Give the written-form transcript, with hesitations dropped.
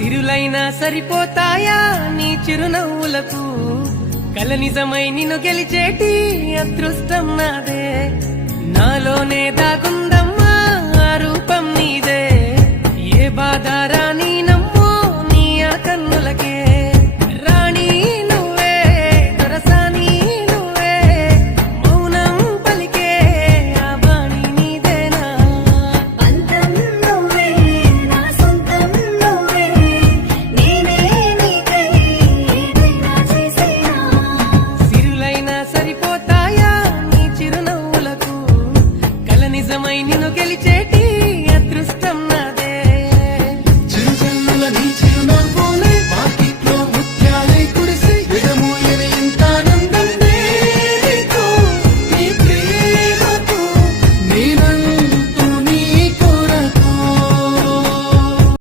సిరులైనా సరిపోతాయా నీ చిరునవ్వులకు కల నిజమై నిన్ను గెలిచేటి అదృష్టం నాదే నాలోనే దాగుందమ్మా ఆ రూపం నీదే ఏ బాధారా